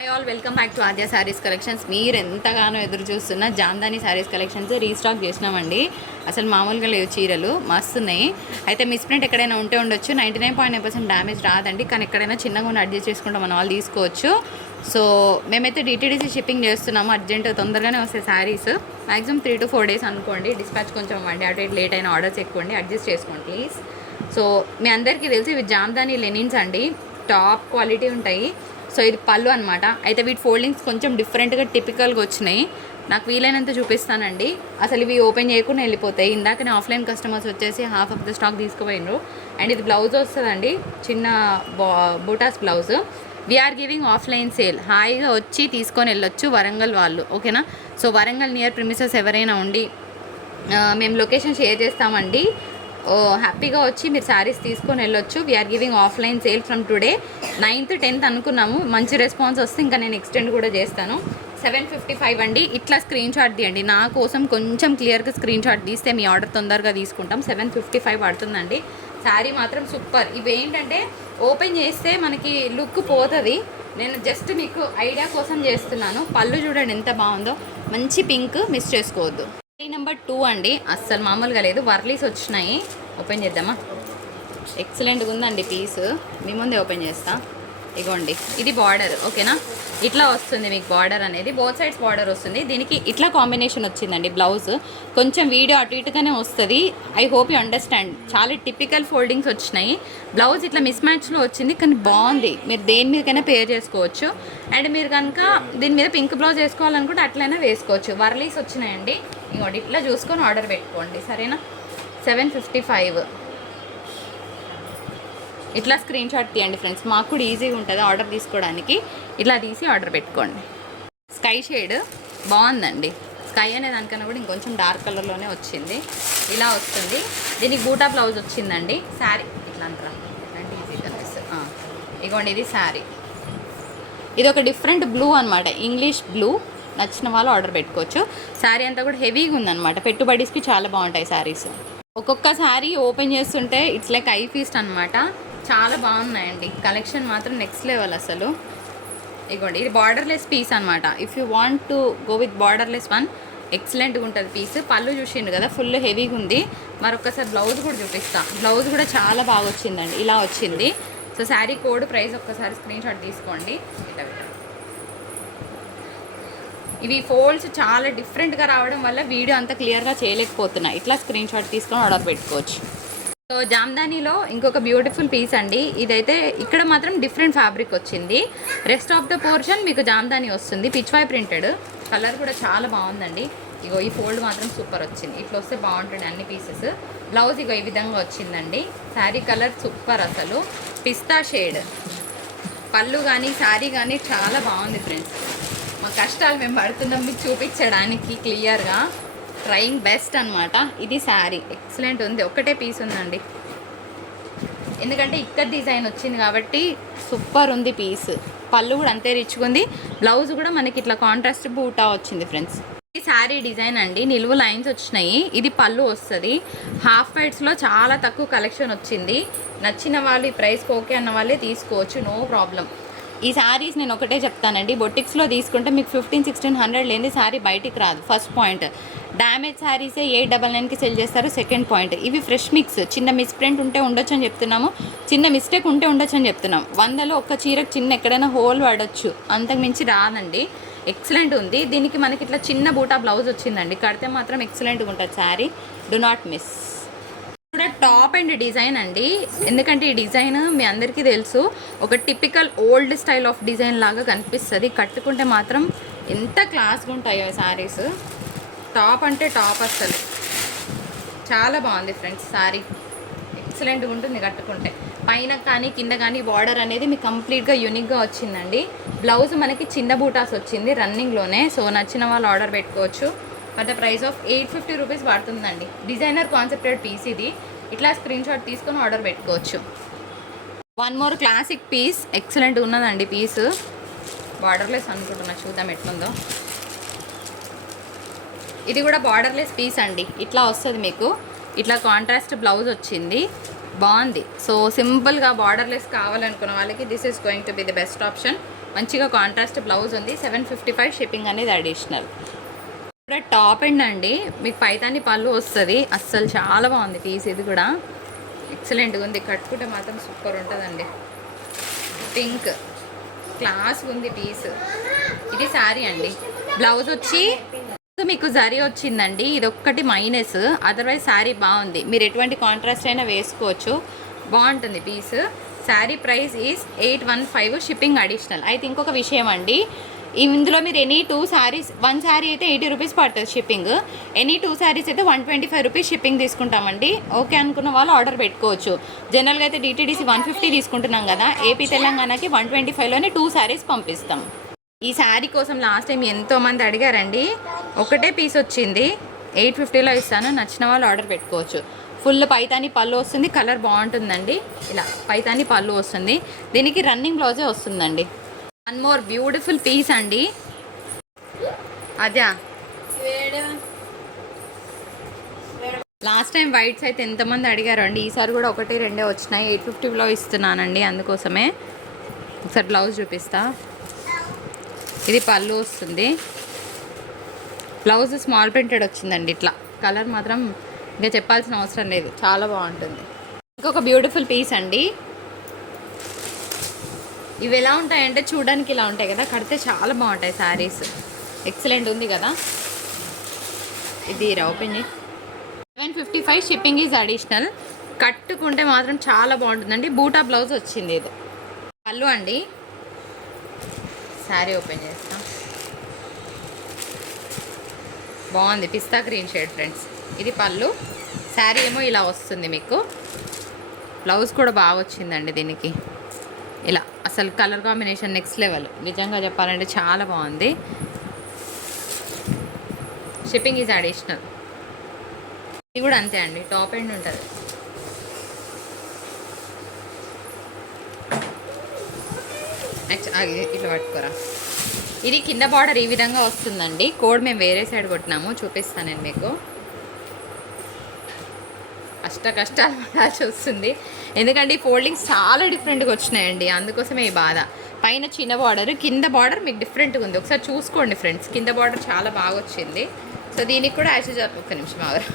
Hi all, welcome back to Aadya saris collections. మీరు ఎంతగానో ఎదురు చూస్తున్న జామ్దాని శారీస్ కలెక్షన్స్ రీస్టాక్ చేసినామండి. అసలు మామూలుగా లేవు, చీరలు మస్తున్నాయి. అయితే మిస్ప్రింట్ ఎక్కడైనా ఉంటే ఉండొచ్చు, 99.9% డ్యామేజ్ రాదండి. కానీ ఎక్కడైనా చిన్నగా ఉన్న అడ్జస్ట్ చేసుకుంటే మనం వాళ్ళు తీసుకోవచ్చు. సో మేమైతే డిటీడీసీ షిప్పింగ్ చేస్తున్నాము. అర్జెంట్ తొందరగానే వస్తాయి శారీస్. మ్యాక్సిమం 3 to 4 days అనుకోండి. డిస్పాచ్ కొంచెం అండి అటు ఇటు లేట్ అయిన ఆర్డర్స్ ఎక్కువండి, అడ్జస్ట్ చేసుకోండి ప్లీజ్. సో మీ అందరికీ తెలిసి ఇవి జామ్దాని లెనిన్స్ అండి, టాప్ క్వాలిటీ ఉంటాయి. సో ఇది పళ్ళు అనమాట. అయితే వీటి ఫోల్డింగ్స్ కొంచెం డిఫరెంట్గా టిపికల్గా వచ్చినాయి. నాకు వీలైనంత చూపిస్తానండి. అసలు ఇవి ఓపెన్ చేయకుండా వెళ్ళిపోతాయి. ఇందాకనే ఆఫ్లైన్ కస్టమర్స్ వచ్చేసి హాఫ్ ఆఫ్ ద స్టాక్ తీసుకుపోయినారు. అండ్ ఇది బ్లౌజ్ వస్తుందండి, చిన్న బూటాస్ blouse. We are giving offline sale. హాయిగా వచ్చి తీసుకొని వెళ్ళొచ్చు వరంగల్ వాళ్ళు, ఓకేనా. సో వరంగల్ నియర్ ప్రిమిసెస్ ఎవరైనా ఉండి మేము లొకేషన్ షేర్ చేస్తామండి. హ్యాపీగా వచ్చి మీరు శారీస్ తీసుకొని వెళ్ళొచ్చు. We are giving offline sale from today 9th 10th అనుకున్నాము. మంచి రెస్పాన్స్ వస్తే ఇంకా నేను ఎక్స్టెండ్ కూడా చేస్తాను. 755 అండి. ఇట్లా స్క్రీన్ షాట్ తీయండి. నా కోసం కొంచెం క్లియర్గా స్క్రీన్ షాట్ తీస్తే మీ ఆర్డర్ తొందరగా తీసుకుంటాం. 755 పడుతుందండి. శారీ మాత్రం సూపర్. ఇవి ఏంటంటే ఓపెన్ చేస్తే మనకి లుక్ పోతుంది. నేను జస్ట్ మీకు ఐడియా కోసం చేస్తున్నాను. పళ్ళు చూడండి ఎంత బాగుందో, మంచి పింక్, మిస్ చేసుకోవద్దు. నెంబర్ 2 అండి, అస్సలు మామూలుగా లేదు. వర్లీస్ వచ్చినాయి, ఓపెన్ చేద్దామా. ఎక్సలెంట్గా ఉందండి పీస్. మీ ముందే ఓపెన్ చేస్తా. ఇగోండి, ఇది బార్డర్, ఓకేనా. ఇట్లా వస్తుంది మీకు బార్డర్ అనేది, బోత్ సైడ్స్ బార్డర్ వస్తుంది. దీనికి ఇట్లా కాంబినేషన్ వచ్చిందండి. బ్లౌజ్ కొంచెం వీడియో అటు ఇటుగానే వస్తుంది. I hope you understand. చాలా టిపికల్ ఫోల్డింగ్స్ వచ్చినాయి. బ్లౌజ్ ఇట్లా మిస్ మ్యాచ్లో వచ్చింది, కానీ బాగుంది. మీరు దేని మీదకైనా పేర్ చేసుకోవచ్చు. అండ్ మీరు కనుక దీని మీద పింక్ బ్లౌజ్ వేసుకోవాలనుకుంటే అట్లయినా వేసుకోవచ్చు. వర్లీస్ వచ్చినాయండి. ఇంకోటి ఇట్లా చూసుకొని ఆర్డర్ పెట్టుకోండి, సరేనా. 755. ఇట్లా స్క్రీన్ షాట్ తీయండి ఫ్రెండ్స్, మాకు కూడా ఈజీగా ఉంటుంది ఆర్డర్ తీసుకోవడానికి. ఇట్లా తీసి ఆర్డర్ పెట్టుకోండి. స్కై షేడ్ బాగుందండి. స్కై అనే దానికన్నా కూడా ఇంకొంచెం డార్క్ కలర్లోనే వచ్చింది. ఇలా వస్తుంది. దీనికి బూటా బ్లౌజ్ వచ్చిందండి. శారీ ఇట్లా అంటారా, ఇట్లాంటి ఈజీ కనిపిస్తుంది. ఇగోండి, ఇది శారీ. ఇది ఒక డిఫరెంట్ బ్లూ అనమాట, ఇంగ్లీష్ బ్లూ. నచ్చిన వాళ్ళు ఆర్డర్ పెట్టుకోవచ్చు. శారీ అంతా కూడా హెవీగా ఉందన్నమాట. పెట్టుబడిస్కి చాలా బాగుంటాయి శారీస్. ఒక్కొక్క శారీ ఓపెన్ చేస్తుంటే ఇట్స్ లైక్ ఐ ఫీస్ట్ అనమాట. చాలా బాగున్నాయండి. కలెక్షన్ మాత్రం నెక్స్ట్ లెవెల్ అసలు. ఇగోండి, ఇది బార్డర్లెస్ పీస్ అనమాట. If you want to go with borderless one, ఎక్సలెంట్గా ఉంటుంది పీస్. పళ్ళు చూసిండు కదా, ఫుల్ హెవీగా ఉంది. మరొకసారి బ్లౌజ్ కూడా చూపిస్తా. బ్లౌజ్ కూడా చాలా బాగా వచ్చిందండి, ఇలా వచ్చింది. సో శారీ కోడ్, ప్రైస్ ఒక్కసారి స్క్రీన్ షాట్ తీసుకోండి. ఇట్లా ఇవి ఫోల్డ్స్ చాలా డిఫరెంట్గా రావడం వల్ల వీడియో అంత క్లియర్గా చేయలేకపోతున్నా. ఇట్లా స్క్రీన్ షాట్ తీసుకొని ఆర్డర్ పెట్టుకోవచ్చు. సో జామ్దానీలో ఇంకొక బ్యూటిఫుల్ పీస్ అండి. ఇదైతే ఇక్కడ మాత్రం డిఫరెంట్ ఫ్యాబ్రిక్ వచ్చింది. రెస్ట్ ఆఫ్ ద పోర్షన్ మీకు జామ్దానీ వస్తుంది. పిచ్వాయ్ ప్రింటెడ్. కలర్ కూడా చాలా బాగుందండి. ఇగో ఈ ఫోల్డ్ మాత్రం సూపర్ వచ్చింది. ఇట్లా వస్తే బాగుంటుంది అన్ని పీసెస్. బ్లౌజ్ ఇగో ఈ విధంగా వచ్చిందండి. శారీ కలర్ సూపర్ అసలు, పిస్తా షేడ్. పళ్ళు కానీ శారీ కానీ చాలా బాగుంది ఫ్రెండ్స్. మా కష్టాలు మేము పడుతున్నాం మీకు చూపించడానికి క్లియర్గా. ట్రయింగ్ బెస్ట్ అనమాట. ఇది శారీ ఎక్సలెంట్ ఉంది. ఒక్కటే పీస్ ఉందండి, ఎందుకంటే ఇక్కడ డిజైన్ వచ్చింది కాబట్టి సూపర్ ఉంది పీస్. పళ్ళు కూడా అంతే రిచ్గా ఉంది. బ్లౌజ్ కూడా మనకి ఇట్లా కాంట్రాస్ట్ బూటా వచ్చింది ఫ్రెండ్స్. ఈ శారీ డిజైన్ అండి, నిలువు లైన్స్ వచ్చినాయి. ఇది పళ్ళు వస్తుంది. హాఫ్ వైట్స్లో చాలా తక్కువ కలెక్షన్ వచ్చింది. నచ్చిన వాళ్ళు ఈ ప్రైస్కి ఓకే అన్న వాళ్ళే తీసుకోవచ్చు, నో ప్రాబ్లం. ఈ శారీస్ నేను ఒకటే చెప్తానండి, బొటిక్స్లో తీసుకుంటే మీకు 1500-1600 లేని శారీ బయటికి రాదు. First point. డ్యామేజ్ శారీసే 899కి సెల్ చేస్తారు. సెకండ్ పాయింట్, ఇవి ఫ్రెష్ మిక్స్. చిన్న మిస్ప్రింట్ ఉంటే ఉండొచ్చు అని చెప్తున్నాము, చిన్న మిస్టేక్ ఉంటే ఉండొచ్చు అని చెప్తున్నాం. 100లో ఒక్క చీరకు చిన్న ఎక్కడైనా హోల్ పడవచ్చు, అంతకు మించి రాదండి. ఎక్సలెంట్ ఉంది. దీనికి మనకి ఇట్లా చిన్న బూటా బ్లౌజ్ వచ్చిందండి. కడితే మాత్రం ఎక్సలెంట్గా ఉంటుంది శారీ. Do not miss. కూడా టాప్ అండ్ డిజైన్ అండి, ఎందుకంటే ఈ డిజైన్ మీ అందరికీ తెలుసు, ఒక typical old style of design లాగా కనిపిస్తుంది. కట్టుకుంటే మాత్రం ఎంత క్లాస్గా ఉంటాయో శారీస్. టాప్ అంటే టాప్ అసలు. చాలా బాగుంది ఫ్రెండ్స్ శారీ, ఎక్సలెంట్గా ఉంటుంది కట్టుకుంటే. పైన కానీ కింద కానీ బార్డర్ అనేది మీకు కంప్లీట్గా యూనిక్గా వచ్చిందండి. బ్లౌజ్ మనకి చిన్న బూటాస్ వచ్చింది రన్నింగ్లోనే. సో నచ్చిన వాళ్ళు ఆర్డర్ పెట్టుకోవచ్చు. For the price of 850 rupees పడుతుందండి. డిజైనర్ కాన్సెప్టెడ్ పీస్ ఇది. ఇట్లా స్క్రీన్ షాట్ తీసుకొని ఆర్డర్ పెట్టుకోవచ్చు. One more classic piece, excellent ఉన్నదండి పీస్. బార్డర్లెస్ అనుకుంటున్నా, చూద్దాం ఎట్లుందో. ఇది కూడా బార్డర్లెస్ పీస్ అండి. ఇట్లా వస్తుంది మీకు. ఇట్లా కాంట్రాస్ట్ బ్లౌజ్ వచ్చింది, బాగుంది. సో సింపుల్గా బార్డర్లెస్ కావాలనుకున్న వాళ్ళకి this is going to be the best option. మంచిగా కాంట్రాస్ట్ బ్లౌజ్ ఉంది. 755 షిప్పింగ్ అనేది అడిషనల్. కూడా టాప్ ఎండ్ అండి, మీకు పైతాని పళ్ళు వస్తుంది. అస్సలు చాలా బాగుంది పీస్. ఇది కూడా ఎక్సలెంట్గా ఉంది. కట్టుకుంటే మాత్రం సూపర్ ఉంటుందండి. పింక్ క్లాస్ ఉంది పీస్. ఇది శారీ అండి. బ్లౌజ్ వచ్చి మీకు జరీ వచ్చిందండి. ఇది ఒక్కటి మైనస్, అదర్వైజ్ శారీ బాగుంది. మీరు ఎటువంటి కాంట్రాస్ట్ అయినా వేసుకోవచ్చు, బాగుంటుంది piece. Sari price is 815 shipping additional. అయితే ఇంకొక విషయం అండి, ఇందులో మీరు ఎనీ 2 శారీస్, 1 శారీ అయితే 80 రూపీస్ పడుతుంది షిప్పింగ్. ఎనీ 2 శారీస్ అయితే 125 రూపీస్ షిప్పింగ్ తీసుకుంటామండి. ఓకే అనుకున్న వాళ్ళు ఆర్డర్ పెట్టుకోవచ్చు. జనరల్గా అయితే డిటీడీసీ 150 తీసుకుంటున్నాం కదా, ఏపీ తెలంగాణకి 125లోనే 2 శారీస్ పంపిస్తాం. ఈ శారీ కోసం లాస్ట్ టైం ఎంతోమంది అడిగారండి. ఒకటే పీస్ వచ్చింది, 850లో ఇస్తాను. నచ్చిన వాళ్ళు ఆర్డర్ పెట్టుకోవచ్చు. ఫుల్ పైతాని పళ్ళు వస్తుంది. కలర్ బాగుంటుందండి. ఇలా పైతాని పళ్ళు వస్తుంది. దీనికి రన్నింగ్ బ్లౌజే వస్తుందండి. వన్ మోర్ బ్యూటిఫుల్ పీస్ అండి. అదా లాస్ట్ టైం వైట్స్ అయితే ఎంతమంది అడిగారు అండి. ఈసారి కూడా 1-2 వచ్చినాయి. 850లో ఇస్తున్నానండి, అందుకోసమే. ఒకసారి బ్లౌజ్ చూపిస్తా. ఇది పళ్ళు వస్తుంది. బ్లౌజ్ స్మాల్ ప్రింటెడ్ వచ్చిందండి. ఇట్లా కలర్ మాత్రం ఇంకా చెప్పాల్సిన అవసరం లేదు, చాలా బాగుంటుంది. ఇంకొక బ్యూటిఫుల్ పీస్ అండి. ఇవి ఎలా ఉంటాయంటే చూడడానికి ఇలా ఉంటాయి కదా, కడితే చాలా బాగుంటాయి శారీస్. ఎక్సలెంట్ ఉంది కదా. ఇది ఓపెన్ 755 షిప్పింగ్ ఈజ్ అడిషనల్. కట్టుకుంటే మాత్రం చాలా బాగుంటుందండి. బూటా బ్లౌజ్ వచ్చింది. ఇది పళ్ళు అండి. శారీ ఓపెన్ చేస్తాం. బాగుంది, పిస్తా గ్రీన్ షేడ్ ఫ్రెండ్స్. ఇది పళ్ళు. శారీ ఏమో ఇలా వస్తుంది మీకు. బ్లౌజ్ కూడా బాగా వచ్చిందండి దీనికి. ఇలా అసలు కలర్ కాంబినేషన్ నెక్స్ట్ లెవెల్. నిజంగా చెప్పాలంటే చాలా బాగుంది. Shipping is additional. ఇది కూడా అంతే అండి, టాప్ ఎండ్ ఉంటుంది. నెక్స్ట్ ఇట్లా పట్టుకోరా. ఇది కింద బార్డర్ ఈ విధంగా వస్తుందండి. కోడ్ మేము వేరే సైడ్ కొట్టినాము, చూపిస్తాను నేను మీకు. కష్టాలు పడాల్సి వస్తుంది, ఎందుకంటే ఈ ఫోల్డింగ్స్ చాలా డిఫరెంట్గా వచ్చినాయండి. అందుకోసమే ఈ బాధ. పైన చిన్న బార్డర్, కింద బార్డర్ మీకు డిఫరెంట్గా ఉంది. ఒకసారి చూసుకోండి ఫ్రెండ్స్. కింద బార్డర్ చాలా బాగా వచ్చింది. సో దీనికి కూడా ఒక్క నిమిషం ఆగరా,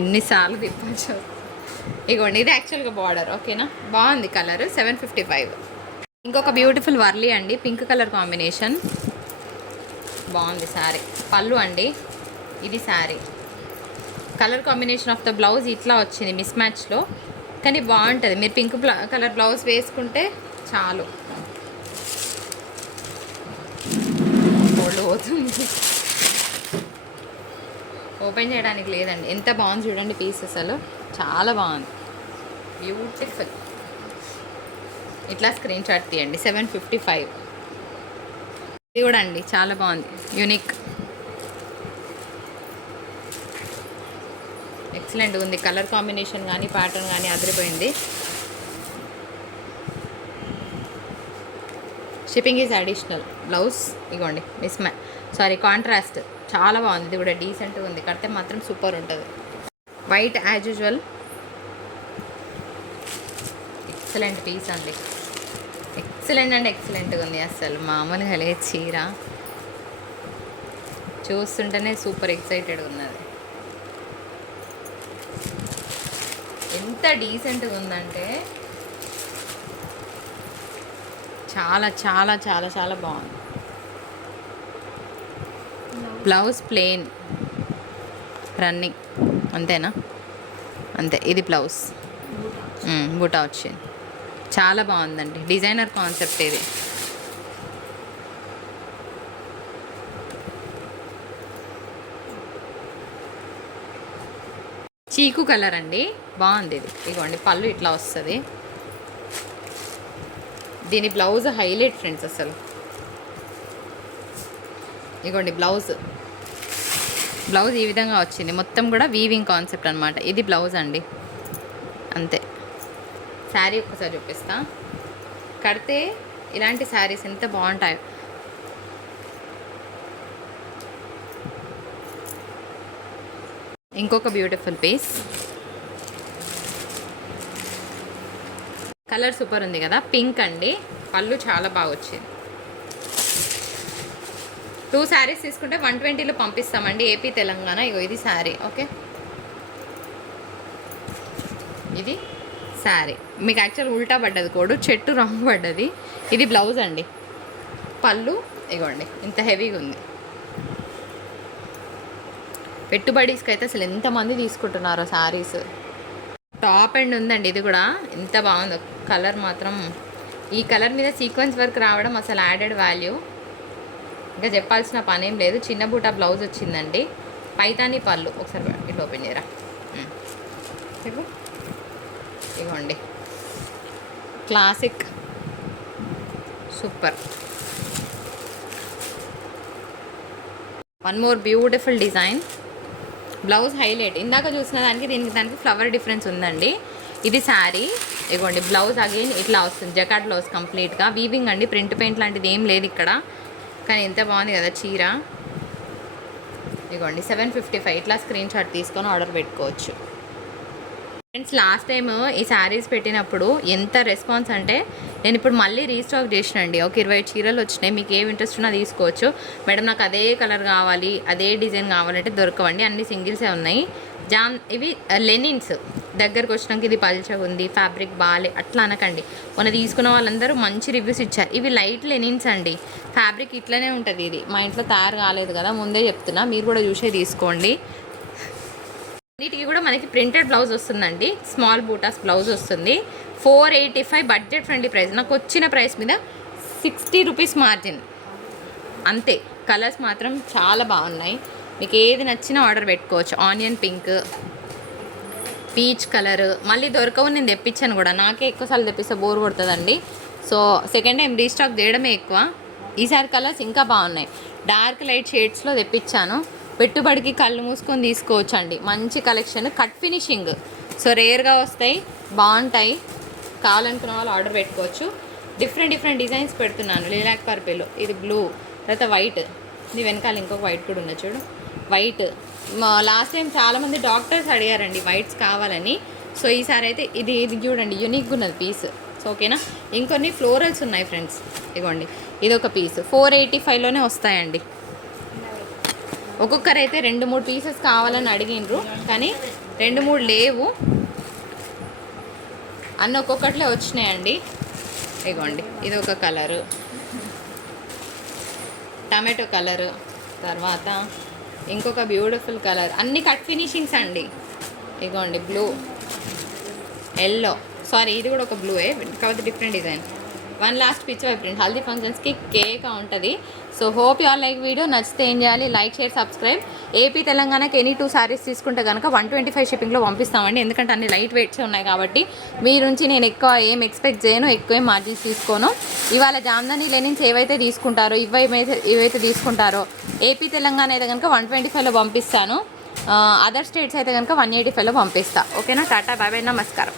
ఎన్నిసార్లు తిప్పచ్చు. ఇగోండి, ఇది యాక్చువల్గా బార్డర్. ఓకేనా, బాగుంది కలర్. 755. ఇంకొక బ్యూటిఫుల్ వర్లీ అండి, పింక్ కలర్ కాంబినేషన్. బాగుంది శారీ. పళ్ళు అండి. ఇది sari. Colour combination of the blouse ఇట్లా వచ్చింది మిస్ మ్యాచ్లో, కానీ బాగుంటుంది. మీరు పింక్ కలర్ బ్లౌజ్ వేసుకుంటే చాలు. పోతుంది, ఓపెన్ చేయడానికి లేదండి. ఎంత బాగుంది చూడండి పీస్, అసలు చాలా బాగుంది, బ్యూటిఫుల్. ఇట్లా స్క్రీన్ షాట్ తీయండి. 755. ఇది కూడా అండి చాలా బాగుంది, యూనిక్, ఎక్సలెంట్ ఉంది. కలర్ కాంబినేషన్ కానీ ప్యాటర్న్ కానీ అదిరిపోయింది. Shipping is additional. బ్లౌజ్ ఇగోండి కాంట్రాస్ట్ చాలా బాగుంది. ఇది కూడా డీసెంట్గా ఉంది. కడితే మాత్రం సూపర్ ఉంటుంది. White as usual. Excellent piece అండి, ఎక్సలెంట్ అండి, ఎక్సలెంట్గా ఉంది. అసలు మామూలుగా లేదు. చీర చూస్తుంటేనే సూపర్ ఎక్సైటెడ్గా ఉన్నది. ఎంత డీసెంట్గా ఉందంటే చాలా చాలా చాలా చాలా బాగుంది. బ్లౌజ్ ప్లెయిన్ రన్నింగ్, అంతేనా? అంతే. ఇది బ్లౌజ్ బూటా వచ్చింది. చాలా బాగుందండి, డిజైనర్ కాన్సెప్ట్ ఇది. చీకు కలర్ అండి, బాగుంది ఇది. ఇగోండి పళ్ళు ఇట్లా వస్తుంది. దీని బ్లౌజ్ హైలైట్ ఫ్రెండ్స్ అసలు. ఇగోండి బ్లౌజ్ ఈ విధంగా వచ్చింది. మొత్తం కూడా వీవింగ్ కాన్సెప్ట్ అనమాట. ఇది బ్లౌజ్ అండి, అంతే. శారీ ఒక్కసారి చూపిస్తా. కడితే ఇలాంటి శారీస్ ఎంత బాగుంటాయో. ఇంకొక బ్యూటిఫుల్ పీస్. కలర్ సూపర్ ఉంది కదా, పింక్ అండి. పళ్ళు చాలా బాగా వచ్చింది. 2 శారీస్ తీసుకుంటే 120లో పంపిస్తామండి, ఏపీ తెలంగాణ. ఇగో ఇది శారీ. ఓకే, ఇది శారీ. మీకు యాక్చువల్ ఉల్టా పడ్డది కోడు, చెట్టు రంగు పడ్డది. ఇది బ్లౌజ్ అండి. పళ్ళు ఇగోండి ఇంత హెవీగా ఉంది. పెట్టుబడిస్కి అయితే అసలు ఎంతమంది తీసుకుంటున్నారో శారీస్. టాప్ అండ్ ఉందండి ఇది కూడా, ఎంత బాగుందో కలర్ మాత్రం. ఈ కలర్ మీద సీక్వెన్స్ వర్క్ రావడం అసలు యాడెడ్ వాల్యూ, ఇంకా చెప్పాల్సిన పనేం లేదు. చిన్న బూటా బ్లౌజ్ వచ్చిందండి, పైతాని పళ్ళు. ఒకసారి ఇట్లా ఓపెన్ చేయరా, చెప్పు. ఇవ్వండి classic, super. One more beautiful design. Blouse highlight. ఇందాక చూసిన దానికి దానికి ఫ్లవర్ డిఫరెన్స్ ఉందండి. ఇది శారీ. ఇగోండి బ్లౌజ్ అగైన్ ఇట్లా వస్తుంది, జకాట్ బ్లౌజ్ కంప్లీట్గా. వీవింగ్ అండి, ప్రింట్ పెయింట్ లాంటిది ఏం లేదు ఇక్కడ. కానీ ఎంత బాగుంది కదా చీర. ఇగోండి 755. ఇట్లా స్క్రీన్ షాట్ తీసుకొని ఆర్డర్ పెట్టుకోవచ్చు. ఫ్రెండ్స్ లాస్ట్ టైం ఈ శారీస్ పెట్టినప్పుడు ఎంత రెస్పాన్స్ అంటే, నేను ఇప్పుడు మళ్ళీ రీస్టాక్ చేసినండి. ఒక 20 చీరలు వచ్చినాయి. మీకు ఏం ఇంట్రెస్ట్ ఉన్నా తీసుకోవచ్చు. మేడం నాకు అదే కలర్ కావాలి, అదే డిజైన్ కావాలంటే దొరకవండి, అన్ని సింగిల్సే ఉన్నాయి. ఇవి లెనిన్స్. దగ్గరకు వచ్చినాక ఇది పల్చగా ఉంది, ఫ్యాబ్రిక్ బాగాలే అట్లా అనకండి. మొన్న తీసుకున్న వాళ్ళందరూ మంచి రివ్యూస్ ఇచ్చారు. ఇవి లైట్ లెనిన్స్ అండి, ఫ్యాబ్రిక్ ఇట్లనే ఉంటుంది. ఇది మా ఇంట్లో తయారు కాలేదు కదా, ముందే చెప్తున్నా, మీరు కూడా చూసే తీసుకోండి. వీటికి కూడా మనకి ప్రింటెడ్ బ్లౌజ్ వస్తుందండి, స్మాల్ బూటాస్ బ్లౌజ్ వస్తుంది. 485 బడ్జెట్ ఫ్రెండ్లీ ప్రైస్. నాకు వచ్చిన ప్రైస్ మీద 60 రూపీస్ మార్జిన్ అంతే. కలర్స్ మాత్రం చాలా బాగున్నాయి, మీకు ఏది నచ్చినా ఆర్డర్ పెట్టుకోవచ్చు. ఆనియన్ పింక్, పీచ్ కలర్ మళ్ళీ దొరకవు, నేను తెప్పించాను కూడా. నాకే ఎక్కువసార్లు తెప్పిస్తే బోర్ కొడుతుందండి. సో సెకండ్ టైం రీస్టాక్ చేయడమే ఎక్కువ. ఈసారి కలర్స్ ఇంకా బాగున్నాయి. డార్క్ లైట్ షేడ్స్లో తెప్పించాను. పెట్టుబడికి కళ్ళు మూసుకొని తీసుకోవచ్చు అండి. మంచి కలెక్షన్, కట్ ఫినిషింగ్. సో రేర్గా వస్తాయి, బాగుంటాయి. కావాలనుకున్న వాళ్ళు ఆర్డర్ పెట్టుకోవచ్చు. డిఫరెంట్ డిజైన్స్ పెడుతున్నాను. లిలాక్ పర్పిల్, ఇది బ్లూ, తర్వాత వైట్. ఇది వెనకాల ఇంకొక వైట్ కూడా ఉంది చూడు, వైట్. లాస్ట్ టైం చాలామంది డాక్టర్స్ అడిగారండి వైట్స్ కావాలని. సో ఈసారి అయితే ఇది చూడండి, యూనిక్గా ఉన్నది పీస్. సో ఓకేనా. ఇంకొన్ని ఫ్లోరల్స్ ఉన్నాయి ఫ్రెండ్స్. ఇదిగోండి ఇది ఒక పీస్ 485లోనే వస్తాయండి. ఒక్కొక్కరైతే 2-3 పీసెస్ కావాలని అడిగినరు, కానీ 2-3 లేవు, అన్నీ ఒక్కొక్కట్లే వచ్చినాయండి. ఇగోండి ఇది ఒక కలరు, టమాటో కలరు, తర్వాత ఇంకొక బ్యూటిఫుల్ కలర్. అన్ని కట్ ఫినిషింగ్స్ అండి. ఇగోండి బ్లూ, ఎల్లో, సారీ ఇది కూడా ఒక బ్లూయే కాకపోతే different design. One last picture print haldi ఫంక్షన్స్కి కేక్ ఉంటుంది. So hope you all like video. నచ్చితే ఏం చేయాలి, లైక్ షేర్ సబ్స్క్రైబ్. ఏపీ తెలంగాణకి ఎనీ 2 శారీస్ తీసుకుంటే కనుక 125 షిప్పింగ్లో పంపిస్తామండి. ఎందుకంటే అన్ని లైట్ వెయిట్స్ ఉన్నాయి కాబట్టి మీ నుంచి నేను ఎక్కువ ఏం ఎక్స్పెక్ట్ చేయను, ఎక్కువ మార్జిన్స్ తీసుకోను. ఇవాళ జామ్దాని లెనిన్స్ ఏవైతే తీసుకుంటారో ఇవైతే తీసుకుంటారో ఏపీ తెలంగాణ అయితే కనుక 125లో పంపిస్తాను. అదర్ స్టేట్స్ అయితే కనుక 185లో పంపిస్తాను. ఓకేనా. టాటా, బాయ్ బాయ్, నమస్కారం.